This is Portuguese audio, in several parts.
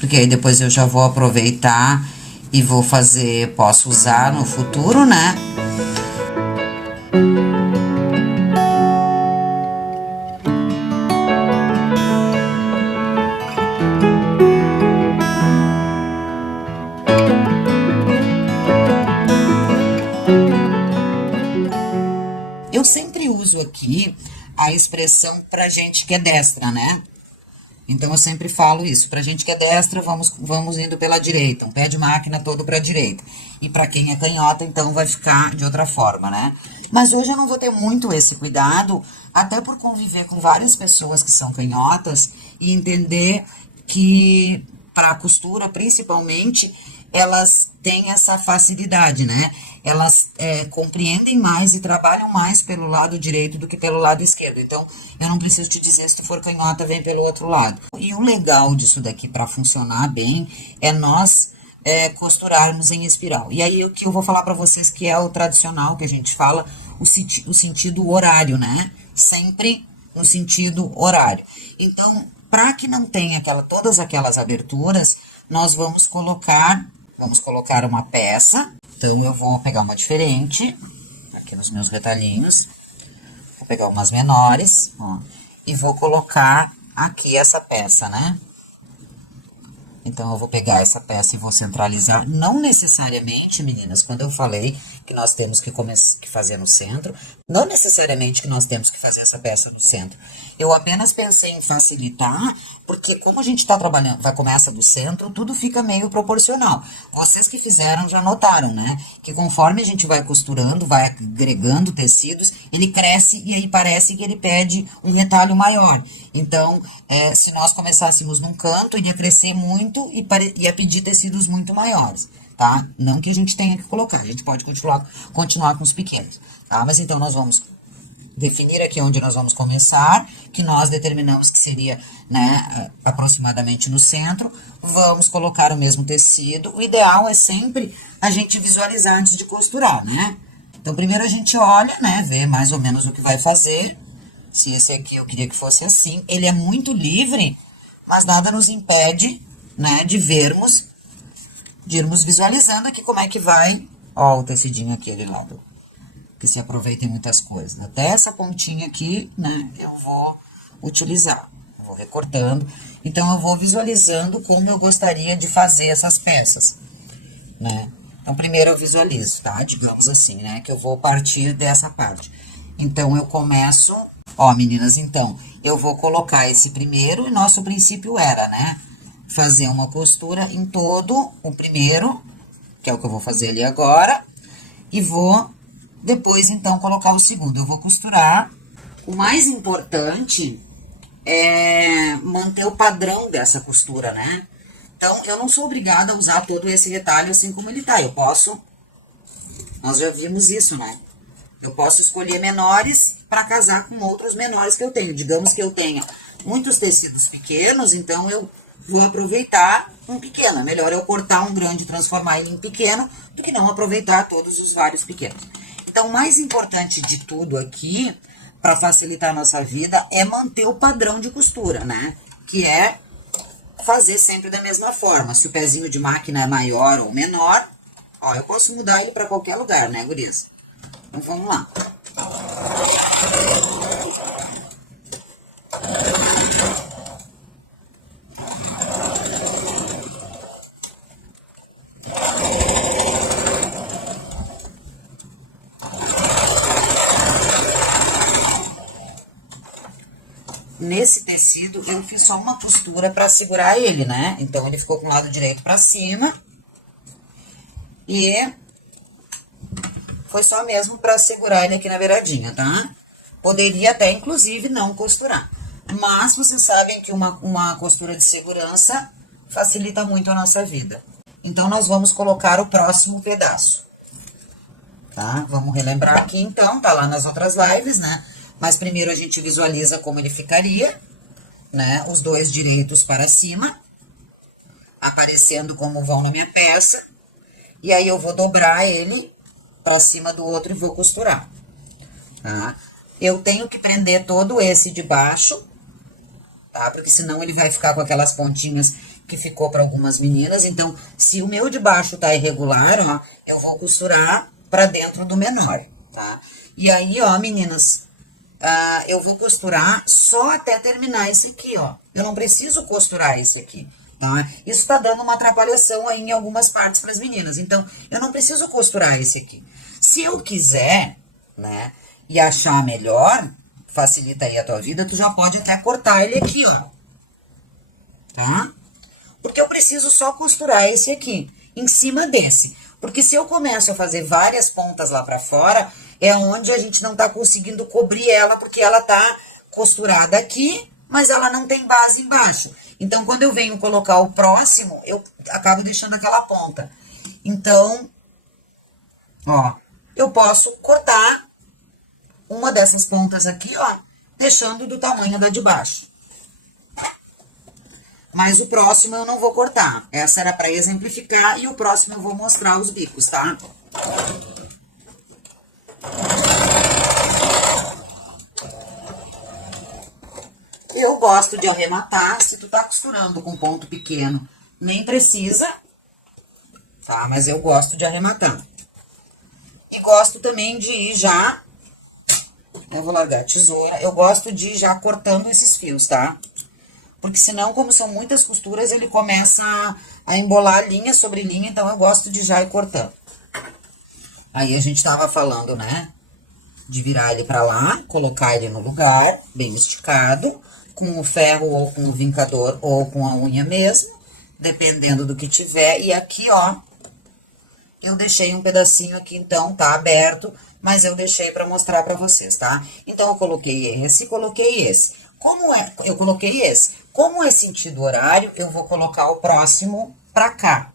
porque aí depois eu já vou aproveitar e vou fazer, posso usar no futuro, né? Eu sempre uso aqui a expressão pra gente que é destra, né? Então, eu sempre falo isso. Pra gente que é destra, vamos indo pela direita. Um pé de máquina todo pra direita. E pra quem é canhota, então, vai ficar de outra forma, né? Mas hoje eu não vou ter muito esse cuidado, até por conviver com várias pessoas que são canhotas e entender que, pra costura, principalmente, elas têm essa facilidade, né? Elas compreendem mais e trabalham mais pelo lado direito do que pelo lado esquerdo. Então, eu não preciso te dizer, se tu for canhota, vem pelo outro lado. E o legal disso daqui, para funcionar bem, é nós costurarmos em espiral. E aí, o que eu vou falar para vocês, que é o tradicional, que a gente fala, o sentido horário, né? Sempre no sentido horário. Então, para que não tenha todas aquelas aberturas, nós vamos colocar uma peça. Então, eu vou pegar uma diferente, aqui nos meus retalhinhos. Vou pegar umas menores, ó, e vou colocar aqui essa peça, né? Então, eu vou pegar essa peça e vou centralizar. Não necessariamente, meninas, quando eu falei que nós temos que fazer no centro, não necessariamente que nós temos que fazer essa peça no centro. Eu apenas pensei em facilitar, porque como a gente tá trabalhando, começa do centro, tudo fica meio proporcional. Vocês que fizeram já notaram, né? Que conforme a gente vai costurando, vai agregando tecidos, ele cresce e aí parece que ele pede um retalho maior. Então, se nós começássemos num canto, ele ia crescer muito e ia pedir tecidos muito maiores, tá? Não que a gente tenha que colocar, a gente pode continuar com os pequenos, tá? Mas então, nós vamos definir aqui onde nós vamos começar, que nós determinamos que seria, né, aproximadamente no centro. Vamos colocar o mesmo tecido. O ideal é sempre a gente visualizar antes de costurar, né? Então, primeiro a gente olha, né, vê mais ou menos o que vai fazer. Se esse aqui eu queria que fosse assim. Ele é muito livre, mas nada nos impede, né, de irmos visualizando aqui como é que vai. Ó, o tecidinho aqui do lado, que se aproveita em muitas coisas. Até essa pontinha aqui, né, eu vou utilizar. Vou recortando. Então, eu vou visualizando como eu gostaria de fazer essas peças, né? Então, primeiro eu visualizo, tá? Digamos assim, né, que eu vou partir dessa parte. Então, eu começo... Ó, meninas, então, eu vou colocar esse primeiro, e nosso princípio era, né, fazer uma costura em todo o primeiro, que é o que eu vou fazer ali agora, e vou depois, então, colocar o segundo. Eu vou costurar. O mais importante é manter o padrão dessa costura, né? Então, eu não sou obrigada a usar todo esse retalho assim como ele tá. Eu posso... Nós já vimos isso, né? Eu posso escolher menores para casar com outros menores que eu tenho. Digamos que eu tenha muitos tecidos pequenos, então eu vou aproveitar um pequeno. É melhor eu cortar um grande e transformar ele em pequeno do que não aproveitar todos os vários pequenos. Então, o mais importante de tudo aqui, para facilitar a nossa vida, é manter o padrão de costura, né? Que é fazer sempre da mesma forma. Se o pezinho de máquina é maior ou menor, ó, eu posso mudar ele para qualquer lugar, né, gurias? Então, vamos lá. Nesse tecido, eu fiz só uma costura para segurar ele, né? Então, ele ficou com o lado direito para cima. E foi só mesmo para segurar ele aqui na beiradinha, tá? Poderia até, inclusive, não costurar. Mas vocês sabem que uma costura de segurança facilita muito a nossa vida. Então, nós vamos colocar o próximo pedaço, tá? Vamos relembrar aqui, então, tá lá nas outras lives, né? Mas primeiro a gente visualiza como ele ficaria, né? Os dois direitos para cima, aparecendo como vão na minha peça. E aí, eu vou dobrar ele para cima do outro e vou costurar, tá? Eu tenho que prender todo esse de baixo, tá? Porque senão ele vai ficar com aquelas pontinhas que ficou para algumas meninas. Então, se o meu de baixo tá irregular, ó, eu vou costurar para dentro do menor, tá? E aí, ó, meninas, eu vou costurar só até terminar esse aqui, ó. Eu não preciso costurar esse aqui, tá? Isso tá dando uma atrapalhação aí em algumas partes para as meninas. Então, eu não preciso costurar esse aqui. Se eu quiser, né, e achar melhor, facilita aí a tua vida, tu já pode até cortar ele aqui, ó. Tá? Porque eu preciso só costurar esse aqui, em cima desse. Porque se eu começo a fazer várias pontas lá pra fora, é onde a gente não tá conseguindo cobrir ela, porque ela tá costurada aqui, mas ela não tem base embaixo. Então, quando eu venho colocar o próximo, eu acabo deixando aquela ponta. Então, ó, eu posso cortar uma dessas pontas aqui, ó, deixando do tamanho da de baixo. Mas o próximo eu não vou cortar. Essa era para exemplificar e o próximo eu vou mostrar os bicos, tá? Eu gosto de arrematar. Se tu tá costurando com ponto pequeno, nem precisa, tá? Mas eu gosto de arrematar. E gosto também de ir já... Eu vou largar a tesoura. Eu gosto de ir já cortando esses fios, tá? Porque senão, como são muitas costuras, ele começa a embolar linha sobre linha, então eu gosto de já ir cortando. Aí a gente tava falando, né, de virar ele pra lá, colocar ele no lugar, bem esticado, com o ferro ou com o vincador ou com a unha mesmo, dependendo do que tiver. E aqui, ó, eu deixei um pedacinho aqui, então, tá aberto, mas eu deixei pra mostrar pra vocês, tá? Então, eu coloquei esse. Como é, eu coloquei esse. Como é sentido horário, eu vou colocar o próximo pra cá,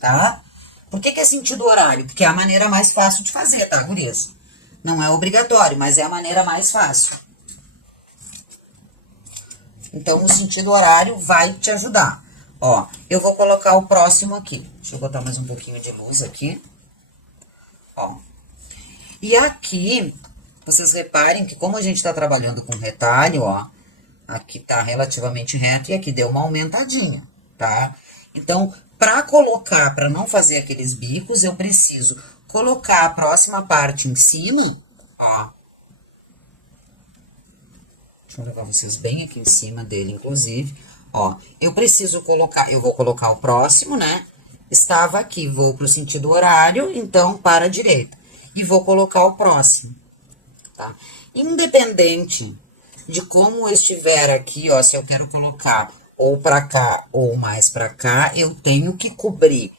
tá? Por que que é sentido horário? Porque é a maneira mais fácil de fazer, tá, gurias? Não é obrigatório, mas é a maneira mais fácil. Então, o sentido horário vai te ajudar. Ó, eu vou colocar o próximo aqui. Deixa eu botar mais um pouquinho de luz aqui. Ó. E aqui, vocês reparem que como a gente tá trabalhando com retalho, ó, aqui tá relativamente reto e aqui deu uma aumentadinha, tá? Então, pra colocar, pra não fazer aqueles bicos, eu preciso colocar a próxima parte em cima, ó. Deixa eu levar vocês bem aqui em cima dele, inclusive. Ó, eu preciso colocar, eu vou colocar o próximo, né? Estava aqui, vou pro sentido horário, então para a direita. E vou colocar o próximo, tá? Independente de como estiver aqui, ó, se eu quero colocar ou pra cá ou mais pra cá, eu tenho que cobrir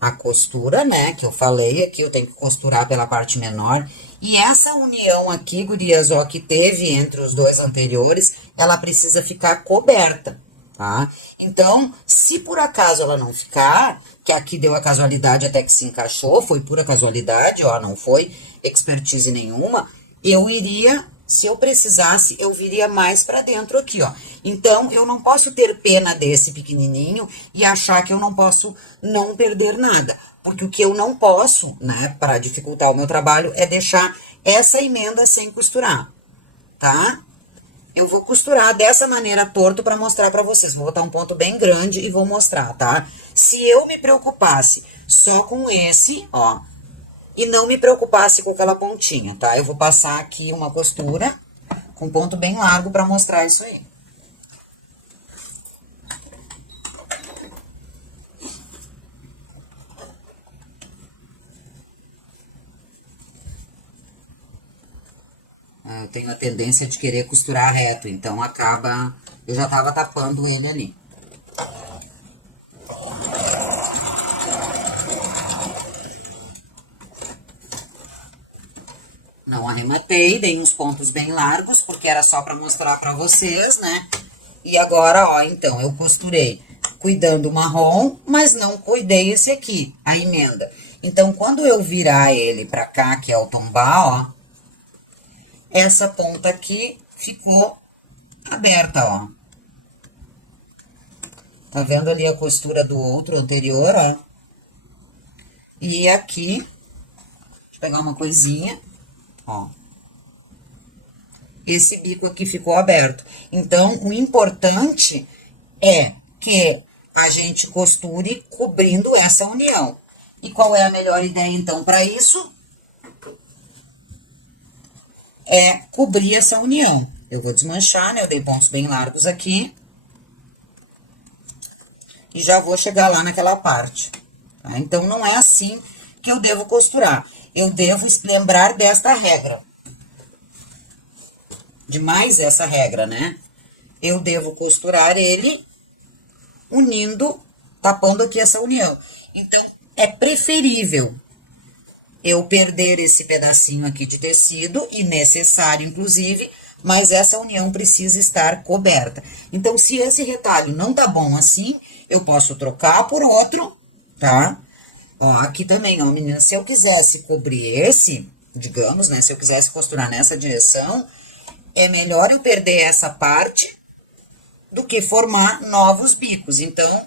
a costura, né, que eu falei aqui, eu tenho que costurar pela parte menor. E essa união aqui, gurias, ó, que teve entre os dois anteriores, ela precisa ficar coberta, tá? Então, se por acaso ela não ficar, que aqui deu a casualidade até que se encaixou, foi pura casualidade, ó, não foi expertise nenhuma, eu iria, se eu precisasse, eu viria mais pra dentro aqui, ó. Então, eu não posso ter pena desse pequenininho e achar que eu não posso não perder nada. Porque o que eu não posso, né, para dificultar o meu trabalho, é deixar essa emenda sem costurar, tá? Eu vou costurar dessa maneira torto para mostrar para vocês. Vou botar um ponto bem grande e vou mostrar, tá? Se eu me preocupasse só com esse, ó, e não me preocupasse com aquela pontinha, tá? Eu vou passar aqui uma costura com ponto bem largo para mostrar isso aí. Eu tenho a tendência de querer costurar reto, então acaba... Eu já tava tapando ele ali. Não arrematei, dei uns pontos bem largos, porque era só pra mostrar pra vocês, né? E agora, ó, então, eu costurei cuidando o marrom, mas não cuidei esse aqui, a emenda. Então, quando eu virar ele pra cá, que é o tombar, ó, essa ponta aqui ficou aberta, ó. Tá vendo ali a costura do outro anterior, ó? E aqui, deixa eu pegar uma coisinha, ó. Esse bico aqui ficou aberto. Então, o importante é que a gente costure cobrindo essa união. E qual é a melhor ideia, então, para isso? É cobrir essa união. Eu vou desmanchar, né? Eu dei pontos bem largos aqui. E já vou chegar lá naquela parte. Tá? Então, não é assim que eu devo costurar. Eu devo lembrar desta regra. De mais essa regra, né? Eu devo costurar ele unindo, tapando aqui essa união. Então, é preferível eu perder esse pedacinho aqui de tecido, e necessário, inclusive, mas essa união precisa estar coberta. Então, se esse retalho não tá bom assim, eu posso trocar por outro, tá? Ó, aqui também, ó, meninas, se eu quisesse cobrir esse, digamos, né, se eu quisesse costurar nessa direção, é melhor eu perder essa parte do que formar novos bicos. Então,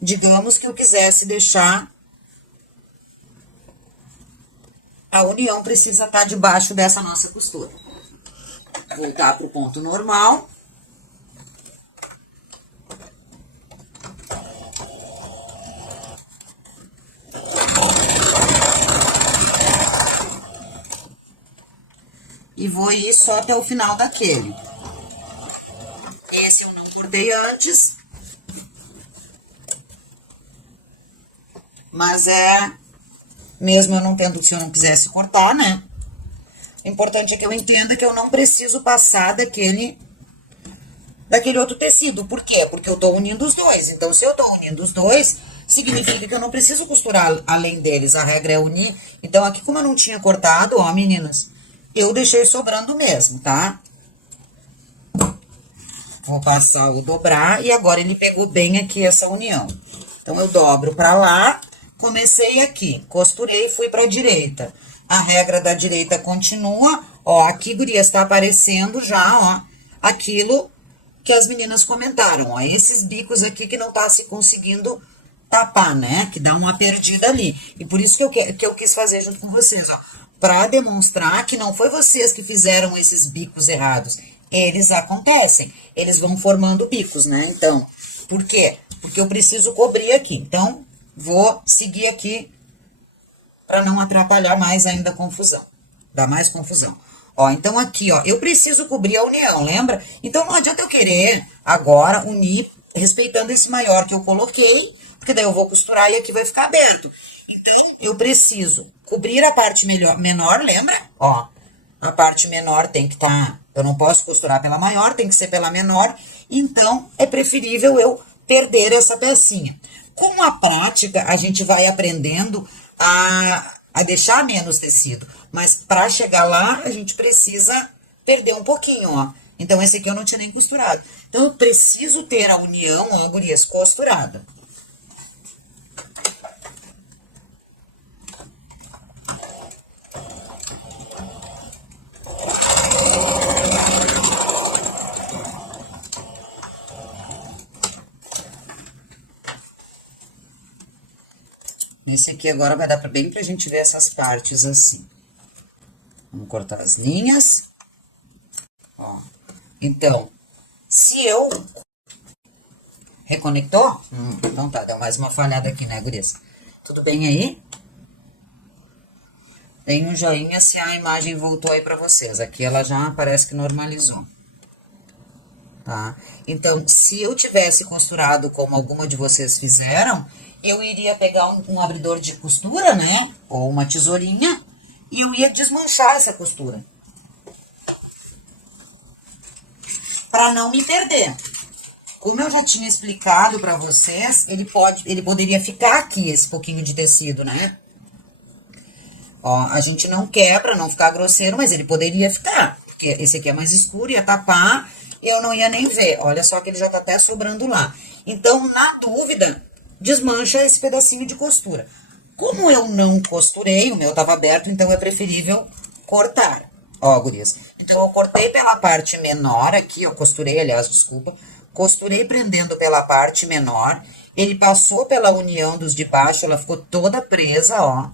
digamos que eu quisesse deixar... A união precisa estar debaixo dessa nossa costura. Voltar para o ponto normal. E vou ir só até o final daquele. Esse eu não cortei antes. Mas mesmo eu não tendo, se eu não quisesse cortar, né? O importante é que eu entenda que eu não preciso passar daquele outro tecido. Por quê? Porque eu tô unindo os dois. Então, se eu tô unindo os dois, significa que eu não preciso costurar além deles. A regra é unir. Então, aqui como eu não tinha cortado, ó, meninas, eu deixei sobrando mesmo, tá? Vou passar o dobrar e agora ele pegou bem aqui essa união. Então, eu dobro pra lá, comecei aqui, costurei e fui pra direita. A regra da direita continua, ó, aqui, gurias, tá aparecendo já, ó, aquilo que as meninas comentaram, ó, esses bicos aqui que não tá se conseguindo tapar, né, que dá uma perdida ali. E por isso que eu quis fazer junto com vocês, ó, pra demonstrar que não foi vocês que fizeram esses bicos errados, eles acontecem, eles vão formando bicos, né, então, por quê? Porque eu preciso cobrir aqui, então, vou seguir aqui para não atrapalhar mais ainda a confusão, dar mais confusão. Ó, então aqui, ó, eu preciso cobrir a união, lembra? Então não adianta eu querer agora unir, respeitando esse maior que eu coloquei, porque daí eu vou costurar e aqui vai ficar aberto. Então, eu preciso cobrir a parte menor, lembra? Ó, a parte menor tem que estar, eu não posso costurar pela maior, tem que ser pela menor, então é preferível eu perder essa pecinha. Com a prática, a gente vai aprendendo a deixar menos tecido. Mas para chegar lá, a gente precisa perder um pouquinho, ó. Então, esse aqui eu não tinha nem costurado. Então, eu preciso ter a união, ó, gurias, costurada. Esse aqui agora vai dar bem pra gente ver essas partes assim. Vamos cortar as linhas. Ó. Então, se eu... Reconectou? Então tá, deu mais uma falhada aqui, né, gurias? Tudo bem aí? Tem um joinha se a imagem voltou aí pra vocês. Aqui ela já parece que normalizou. Tá? Então, se eu tivesse costurado como alguma de vocês fizeram, eu iria pegar um abridor de costura, né? Ou uma tesourinha, e eu ia desmanchar essa costura. Para não me perder. Como eu já tinha explicado para vocês, ele poderia ficar aqui, esse pouquinho de tecido, né? Ó, a gente não quer pra não ficar grosseiro, mas ele poderia ficar. Porque esse aqui é mais escuro, ia tapar, eu não ia nem ver. Olha só que ele já tá até sobrando lá. Então, na dúvida, desmancha esse pedacinho de costura. Como eu não costurei, o meu tava aberto, então é preferível cortar. Ó, gurias. Então, eu cortei pela parte menor aqui, eu costurei, aliás, desculpa. Costurei prendendo pela parte menor. Ele passou pela união dos de baixo, ela ficou toda presa, ó.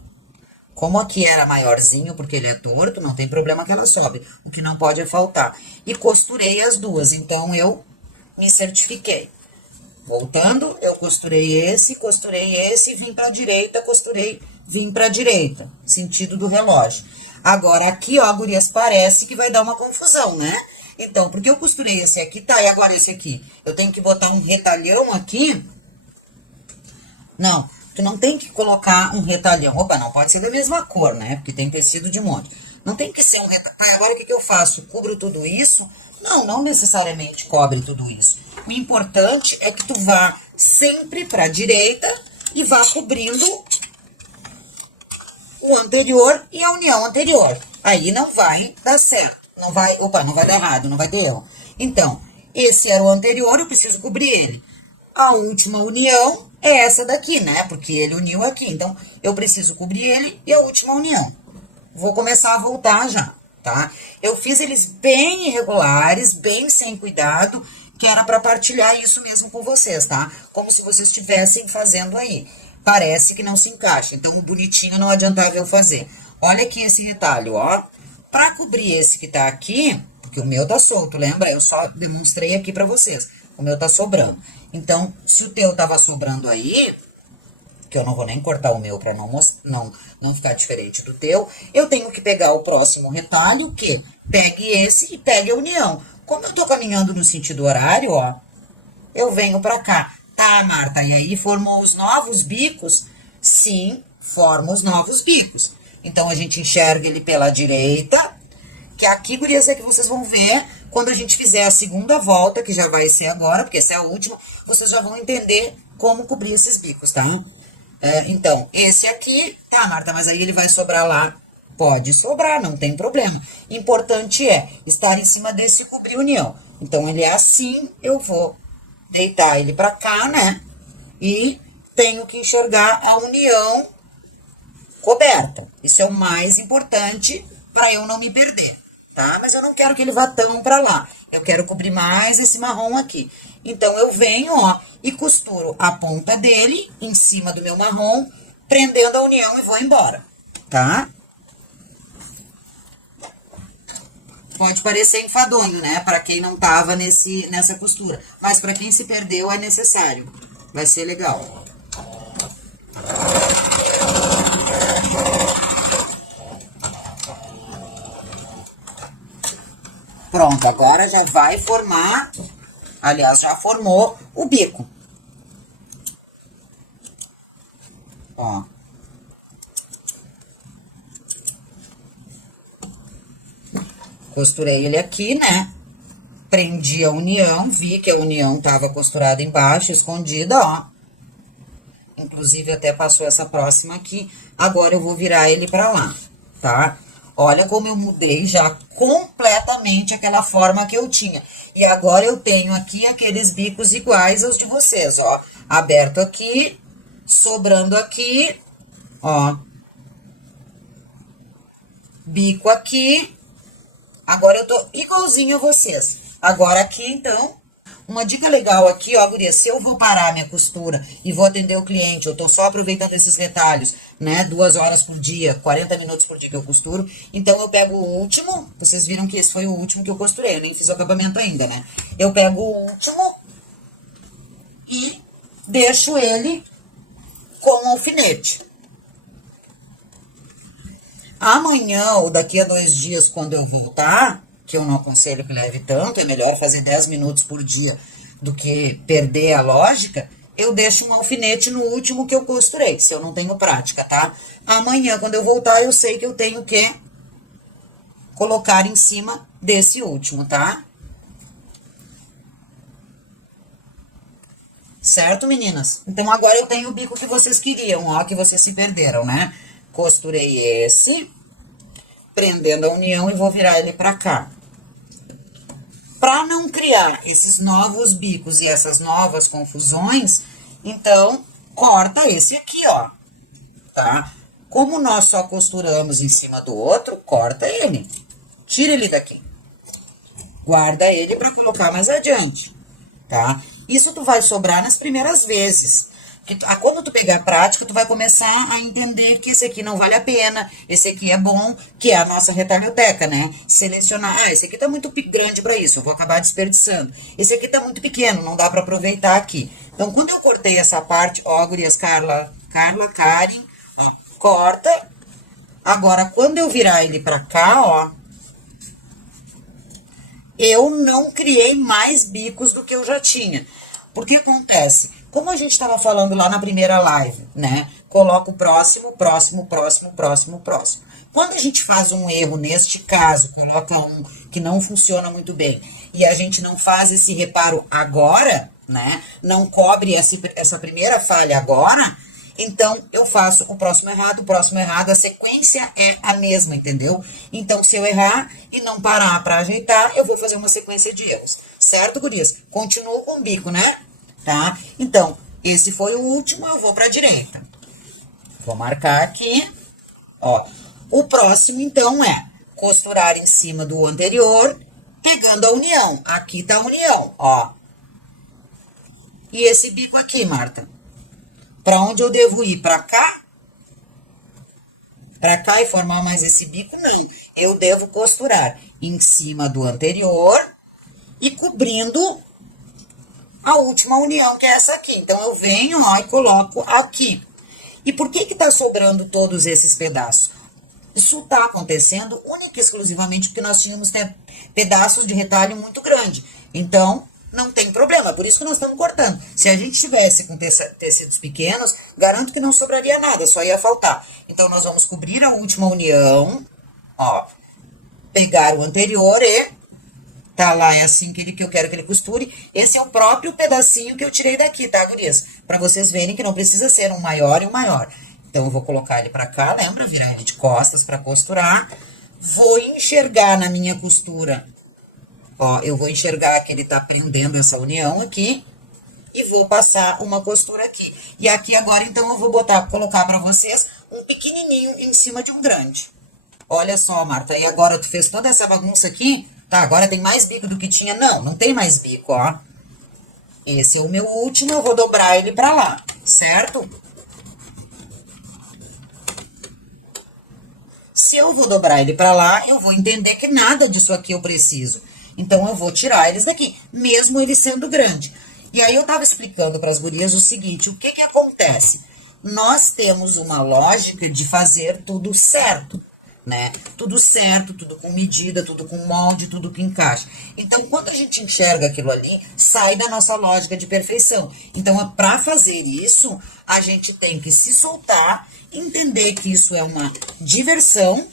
Como aqui era maiorzinho, porque ele é torto, não tem problema que ela sobe. O que não pode é faltar. E costurei as duas, então eu me certifiquei. Voltando, eu costurei esse, vim pra direita, costurei, vim pra direita. Sentido do relógio. Agora, aqui, ó, gurias, parece que vai dar uma confusão, né? Então, porque eu costurei esse aqui, tá, e agora esse aqui? Eu tenho que botar um retalhão aqui? Não, tu não tem que colocar um retalhão. Opa, não pode ser da mesma cor, né? Porque tem tecido de monte. Não tem que ser um retalhão. Tá, agora o que que eu faço? Cubro tudo isso? Não, não necessariamente cobre tudo isso. O importante é que tu vá sempre pra direita e vá cobrindo o anterior e a união anterior. Aí não vai dar certo. Não vai, opa, não vai dar errado, não vai ter erro. Então, esse era o anterior, eu preciso cobrir ele. A última união é essa daqui, né? Porque ele uniu aqui. Então, eu preciso cobrir ele e a última união. Vou começar a voltar já, tá? Eu fiz eles bem irregulares, bem sem cuidado, que era para partilhar isso mesmo com vocês, tá? Como se vocês estivessem fazendo aí. Parece que não se encaixa, então bonitinho não adiantava eu fazer. Olha aqui esse retalho, ó. Para cobrir esse que tá aqui, porque o meu tá solto, lembra? Eu só demonstrei aqui para vocês. O meu tá sobrando. Então, se o teu tava sobrando aí, que eu não vou nem cortar o meu para não ficar diferente do teu, eu tenho que pegar o próximo retalho, que pegue esse e pegue a união. Como eu tô caminhando no sentido horário, ó, eu venho para cá. Tá, Marta, e aí formou os novos bicos? Sim, forma os novos bicos. Então, a gente enxerga ele pela direita, que aqui, gurias, é que vocês vão ver quando a gente fizer a segunda volta, que já vai ser agora, porque essa é a última, vocês já vão entender como cobrir esses bicos, tá? Então, esse aqui, tá, Marta, mas aí ele vai sobrar lá. Pode sobrar, não tem problema. Importante é estar em cima desse e cobrir união. Então, ele é assim, eu vou deitar ele pra cá, né? E tenho que enxergar a união coberta. Isso é o mais importante para eu não me perder, tá? Mas eu não quero que ele vá tão para lá. Eu quero cobrir mais esse marrom aqui. Então, eu venho, ó, e costuro a ponta dele em cima do meu marrom, prendendo a união e vou embora, tá? Pode parecer enfadonho, né? Para quem não tava nessa costura. Mas para quem se perdeu, é necessário. Vai ser legal. Pronto, agora já vai formar, aliás, já formou o bico. Ó. Costurei ele aqui, né? Prendi a união, vi que a união tava costurada embaixo, escondida, ó. Inclusive, até passou essa próxima aqui. Agora, eu vou virar ele pra lá, tá? Olha como eu mudei já completamente aquela forma que eu tinha. E agora eu tenho aqui aqueles bicos iguais aos de vocês, ó. Aberto aqui, sobrando aqui, ó. Bico aqui. Agora eu tô igualzinho a vocês. Agora aqui, então, uma dica legal aqui, ó, guria, se eu vou parar minha costura e vou atender o cliente, eu tô só aproveitando esses retalhos, né, 2 horas por dia, 40 minutos por dia que eu costuro, então eu pego o último, vocês viram que esse foi o último que eu costurei, eu nem fiz o acabamento ainda, né, eu pego o último e deixo ele com o alfinete. Amanhã ou daqui a 2 dias, quando eu voltar, que eu não aconselho que leve tanto, é melhor fazer 10 minutos por dia do que perder a lógica, eu deixo um alfinete no último que eu costurei, se eu não tenho prática, tá? Amanhã, quando eu voltar, eu sei que eu tenho que colocar em cima desse último, tá? Certo, meninas? Então, agora eu tenho o bico que vocês queriam, ó, que vocês se perderam, né? Costurei esse, prendendo a união e vou virar ele pra cá. Para não criar esses novos bicos e essas novas confusões, então, corta esse aqui, ó, tá? Como nós só costuramos em cima do outro, corta ele. Tira ele daqui. Guarda ele para colocar mais adiante, tá? Isso tu vai sobrar nas primeiras vezes. Quando tu pegar a prática, tu vai começar a entender que esse aqui não vale a pena, esse aqui é bom, que é a nossa retalhoteca, né? Selecionar, esse aqui tá muito grande para isso, eu vou acabar desperdiçando. Esse aqui tá muito pequeno, não dá para aproveitar aqui. Então, quando eu cortei essa parte, ó, gurias, Karen, corta. Agora, quando eu virar ele para cá, ó, eu não criei mais bicos do que eu já tinha. Porque acontece, como a gente estava falando lá na primeira live, né? Coloca o próximo, próximo, próximo, próximo, próximo. Quando a gente faz um erro, neste caso, coloca um que não funciona muito bem, e a gente não faz esse reparo agora, né? Não cobre essa primeira falha agora, então eu faço o próximo errado, a sequência é a mesma, entendeu? Então, se eu errar e não parar para ajeitar, eu vou fazer uma sequência de erros. Certo, gurias? Continuo com o bico, né? Tá? Então, esse foi o último, eu vou para a direita. Vou marcar aqui, ó. O próximo, então, é costurar em cima do anterior, pegando a união. Aqui tá a união, ó. E esse bico aqui, Marta? Para onde eu devo ir? Para cá? Para cá e formar mais esse bico? Não. Eu devo costurar em cima do anterior e cobrindo a última união, que é essa aqui. Então, eu venho, ó, e coloco aqui. E por que que tá sobrando todos esses pedaços? Isso tá acontecendo única e exclusivamente porque nós tínhamos, né, pedaços de retalho muito grande. Então, não tem problema, por isso que nós estamos cortando. Se a gente tivesse com tecidos pequenos, garanto que não sobraria nada, só ia faltar. Então, nós vamos cobrir a última união, ó, pegar o anterior e tá lá, é assim que eu quero que ele costure. Esse é o próprio pedacinho que eu tirei daqui, tá, gurias? Pra vocês verem que não precisa ser um maior e um maior. Então, eu vou colocar ele pra cá, lembra? Virar ele de costas pra costurar. Vou enxergar na minha costura. Ó, eu vou enxergar que ele tá prendendo essa união aqui. E vou passar uma costura aqui. E aqui agora, então, eu vou colocar pra vocês um pequenininho em cima de um grande. Olha só, Marta, e agora tu fez toda essa bagunça aqui? Tá, agora tem mais bico do que tinha? Não, não tem mais bico, ó. Esse é o meu último, eu vou dobrar ele pra lá, certo? Se eu vou dobrar ele pra lá, eu vou entender que nada disso aqui eu preciso. Então, eu vou tirar eles daqui, mesmo ele sendo grande. E aí, eu tava explicando pras gurias o seguinte, o que que acontece? Nós temos uma lógica de fazer tudo certo, né? Tudo certo, tudo com medida, tudo com molde, tudo que encaixa. Então, quando a gente enxerga aquilo ali, sai da nossa lógica de perfeição. Então, para fazer isso, a gente tem que se soltar, entender que isso é uma diversão,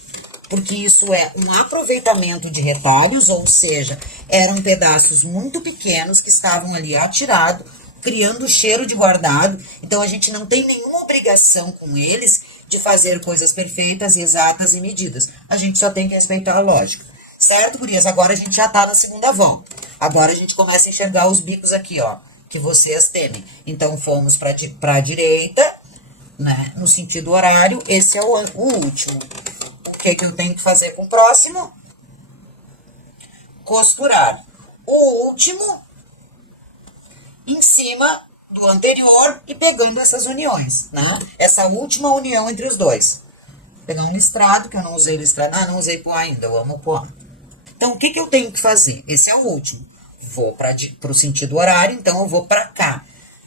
porque isso é um aproveitamento de retalhos, ou seja, eram pedaços muito pequenos que estavam ali atirados, criando cheiro de guardado. Então, a gente não tem nenhuma obrigação com eles de fazer coisas perfeitas, exatas e medidas. A gente só tem que respeitar a lógica. Certo, gurias? Agora a gente já tá na segunda volta. Agora a gente começa a enxergar os bicos aqui, ó, que vocês temem. Então, fomos pra direita, né, no sentido horário. Esse é o último. O que que eu tenho que fazer com o próximo? Costurar o último em cima do anterior e pegando essas uniões, né? Essa última união entre os dois. Vou pegar um listrado, que eu não usei listrado. Ah, não usei pó ainda, eu amo pó. Então, o que que eu tenho que fazer? Esse é o último. Vou para o sentido horário, então eu vou para cá.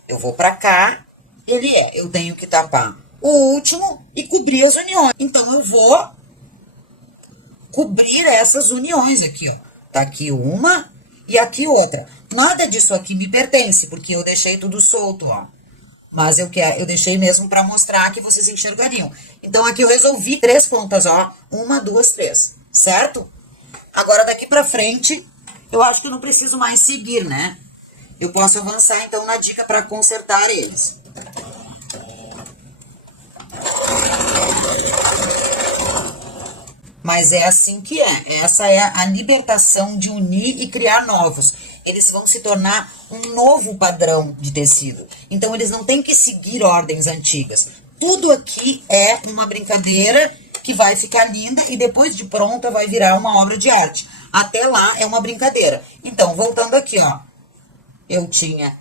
Eu vou para cá, eu tenho que tapar o último e cobrir as uniões. Então, eu vou cobrir essas uniões aqui, ó. Tá aqui uma e aqui outra. Nada disso aqui me pertence, porque eu deixei tudo solto, ó. Mas eu deixei mesmo para mostrar que vocês enxergariam. Então, aqui eu resolvi 3 pontas, ó. 1, 2, 3, certo? Agora, daqui pra frente, eu acho que eu não preciso mais seguir, né? Eu posso avançar, então, na dica para consertar eles. Mas é assim que é. Essa é a libertação de unir e criar novos. Eles vão se tornar um novo padrão de tecido. Então, eles não têm que seguir ordens antigas. Tudo aqui é uma brincadeira que vai ficar linda e depois de pronta vai virar uma obra de arte. Até lá é uma brincadeira. Então, voltando aqui, ó. Eu tinha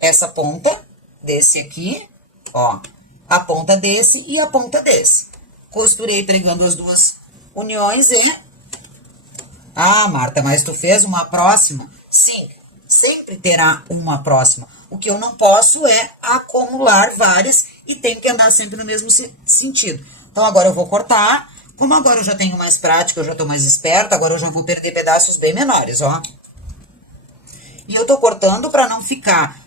essa ponta, desse aqui, ó, a ponta desse e a ponta desse. Costurei pregando as duas uniões e... Ah, Marta, mas tu fez uma próxima? Sim, sempre terá uma próxima. O que eu não posso é acumular várias e tem que andar sempre no mesmo sentido. Então, agora eu vou cortar. Como agora eu já tenho mais prática, eu já tô mais esperta, agora eu já vou perder pedaços bem menores, ó. E eu tô cortando para não ficar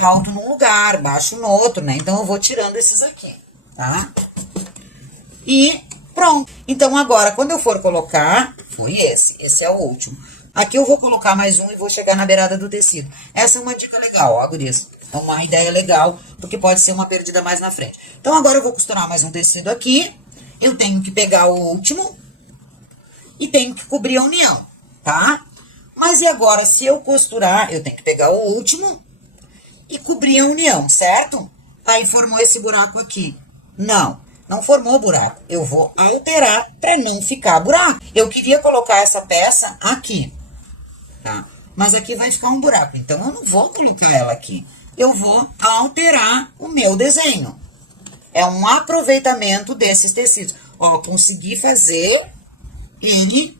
alto num lugar, baixo no outro, né? Então, eu vou tirando esses aqui, tá? E pronto. Então, agora, quando eu for colocar, foi esse é o último. Aqui eu vou colocar mais um e vou chegar na beirada do tecido. Essa é uma dica legal, ó, gurias. É uma ideia legal, porque pode ser uma perdida mais na frente. Então, agora eu vou costurar mais um tecido aqui. Eu tenho que pegar o último e tenho que cobrir a união, tá? Mas e agora, se eu costurar, eu tenho que pegar o último e cobrir a união, certo? Aí formou esse buraco aqui. Não formou buraco. Eu vou alterar para não ficar buraco. Eu queria colocar essa peça aqui, tá? Mas aqui vai ficar um buraco, então eu não vou colocar ela aqui. Eu vou alterar o meu desenho. É um aproveitamento desses tecidos. Ó, consegui fazer ele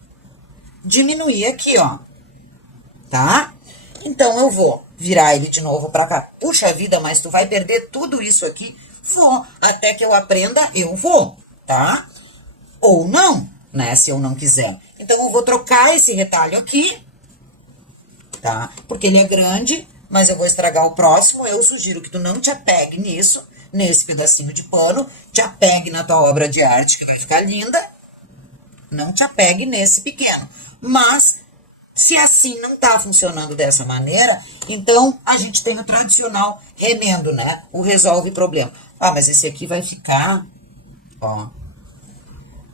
diminuir aqui, ó. Tá? Então, eu vou virar ele de novo pra cá. Puxa vida, mas tu vai perder tudo isso aqui? Vou. Até que eu aprenda, eu vou, tá? Ou não, né? Se eu não quiser. Então, eu vou trocar esse retalho aqui, tá? Porque ele é grande, mas eu vou estragar o próximo. Eu sugiro que tu não te apegue nisso, nesse pedacinho de pano. Te apegue na tua obra de arte, que vai ficar linda. Não te apegue nesse pequeno. Mas, se assim não tá funcionando dessa maneira, então a gente tem o tradicional remendo, né? O resolve problema. Ah, mas esse aqui vai ficar, ó.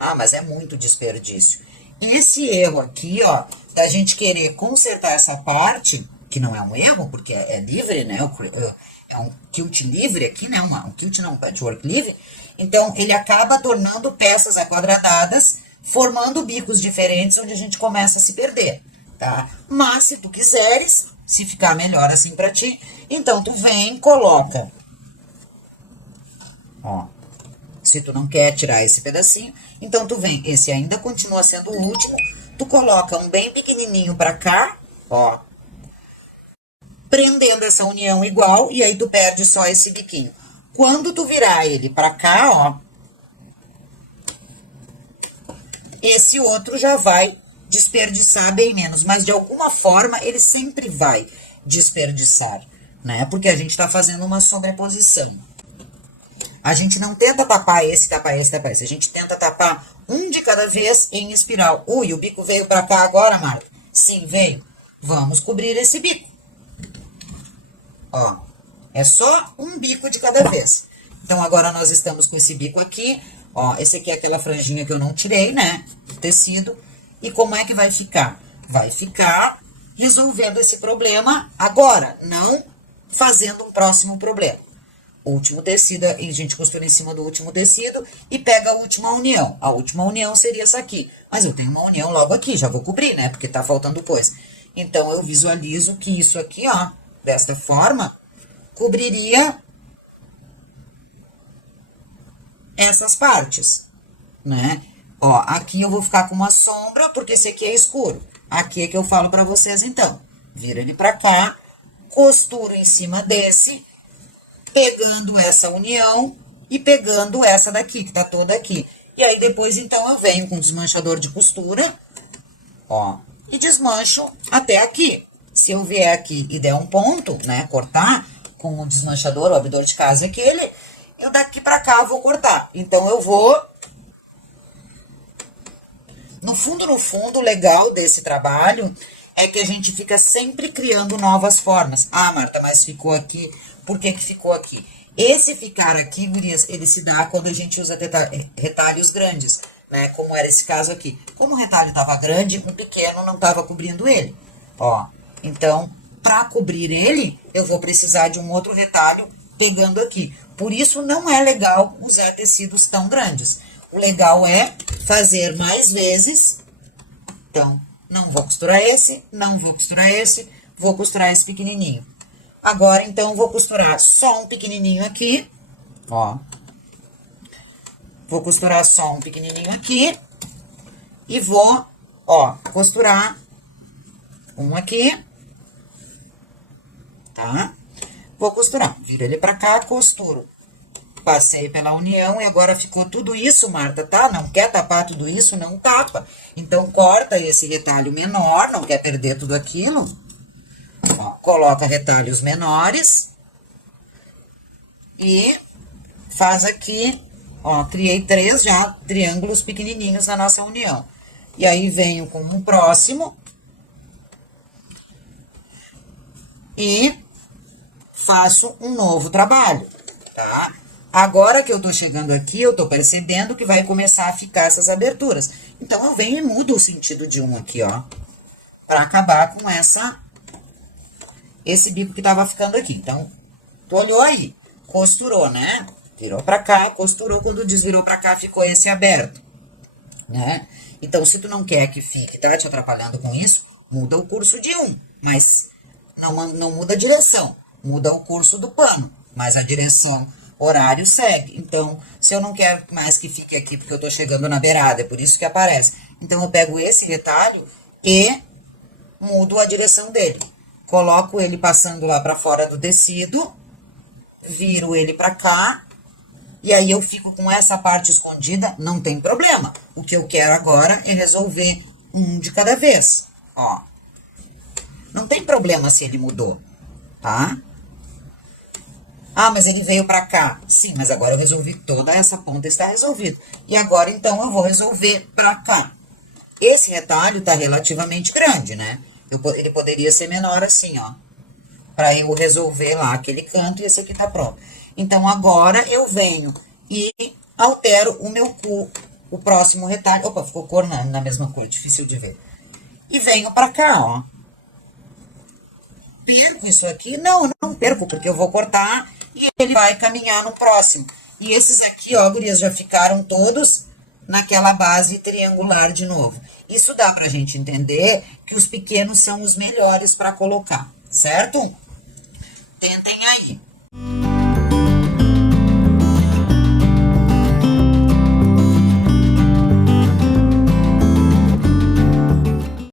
Ah, mas é muito desperdício. Esse erro aqui, ó, da gente querer consertar essa parte, que não é um erro, porque é livre, né? É um quilt livre aqui, né? Um quilt não, um patchwork livre. Então, ele acaba tornando peças aquadradadas, formando bicos diferentes, onde a gente começa a se perder, tá? Mas, se tu quiseres, se ficar melhor assim pra ti, então tu vem e coloca. Ó, se tu não quer tirar esse pedacinho, então tu vem, esse ainda continua sendo o último, tu coloca um bem pequenininho pra cá, ó, prendendo essa união igual, e aí tu perde só esse biquinho. Quando tu virar ele pra cá, ó, esse outro já vai desperdiçar bem menos, mas de alguma forma ele sempre vai desperdiçar, né? Porque a gente tá fazendo uma sobreposição. A gente não tenta tapar esse, tapar esse, tapar esse. A gente tenta tapar um de cada vez em espiral. Ui, o bico veio pra cá agora, Marta? Sim, veio. Vamos cobrir esse bico. Ó, é só um bico de cada vez. Então, agora nós estamos com esse bico aqui. Ó, esse aqui é aquela franjinha que eu não tirei, né? Do tecido. E como é que vai ficar? Vai ficar resolvendo esse problema agora, não fazendo um próximo problema. Último tecido, a gente costura em cima do último tecido e pega a última união. A última união seria essa aqui. Mas eu tenho uma união logo aqui, já vou cobrir, né? Porque tá faltando coisa. Então, eu visualizo que isso aqui, ó, desta forma, cobriria essas partes, né? Ó, aqui eu vou ficar com uma sombra, porque esse aqui é escuro. Aqui é que eu falo pra vocês, então. Vira ele pra cá, costuro em cima desse, pegando essa união e pegando essa daqui, que tá toda aqui. E aí, depois, então, eu venho com desmanchador de costura, ó, e desmancho até aqui. Se eu vier aqui e der um ponto, né, cortar com o desmanchador, o abridor de casa aquele, eu daqui pra cá vou cortar. Então, eu vou... No fundo, o legal desse trabalho é que a gente fica sempre criando novas formas. Ah, Marta, mas ficou aqui. Por que que ficou aqui? Esse ficar aqui, gurias, ele se dá quando a gente usa retalhos grandes, né? Como era esse caso aqui. Como o retalho estava grande, um pequeno não estava cobrindo ele. Ó, então, para cobrir ele, eu vou precisar de um outro retalho pegando aqui. Por isso, não é legal usar tecidos tão grandes. O legal é fazer mais vezes. Então, não vou costurar esse, não vou costurar esse, vou costurar esse pequenininho. Agora, então, vou costurar só um pequenininho aqui, ó. Vou costurar só um pequenininho aqui e vou, ó, costurar um aqui, tá? Vou costurar, viro ele pra cá, costuro. Passei pela união e agora ficou tudo isso, Marta, tá? Não quer tapar tudo isso? Não tapa. Então, corta esse retalho menor, não quer perder tudo aquilo. Ó, coloca retalhos menores. E faz aqui, ó, criei 3 já triângulos pequenininhos na nossa união. E aí, venho com um próximo. E faço um novo trabalho, tá? Agora que eu tô chegando aqui, eu tô percebendo que vai começar a ficar essas aberturas. Então, eu venho e mudo o sentido de um aqui, ó. Pra acabar com esse bico que tava ficando aqui. Então, tu olhou aí, costurou, né? Virou pra cá, costurou. Quando desvirou pra cá, ficou esse aberto, né? Então, se tu não quer que fique, tá te atrapalhando com isso, muda o curso de um. Mas não muda a direção, muda o curso do pano. Mas a direção, horário segue. Então, se eu não quero mais que fique aqui, porque eu tô chegando na beirada, é por isso que aparece. Então, eu pego esse retalho e mudo a direção dele. Coloco ele passando lá pra fora do tecido, viro ele pra cá, e aí eu fico com essa parte escondida, não tem problema. O que eu quero agora é resolver um de cada vez, ó. Não tem problema se ele mudou, tá? Ah, mas ele veio pra cá. Sim, mas agora eu resolvi toda essa ponta, está resolvido. E agora, então, eu vou resolver pra cá. Esse retalho tá relativamente grande, né? Ele poderia ser menor assim, ó. Pra eu resolver lá aquele canto e esse aqui tá pronto. Então, agora eu venho e altero o próximo retalho. Opa, ficou cor na mesma cor, difícil de ver. E venho pra cá, ó. Perco isso aqui? Não, eu não perco, porque eu vou cortar e ele vai caminhar no próximo. E esses aqui, ó, gurias, já ficaram todos naquela base triangular de novo. Isso dá pra gente entender que os pequenos são os melhores pra colocar, certo? Tentem aí.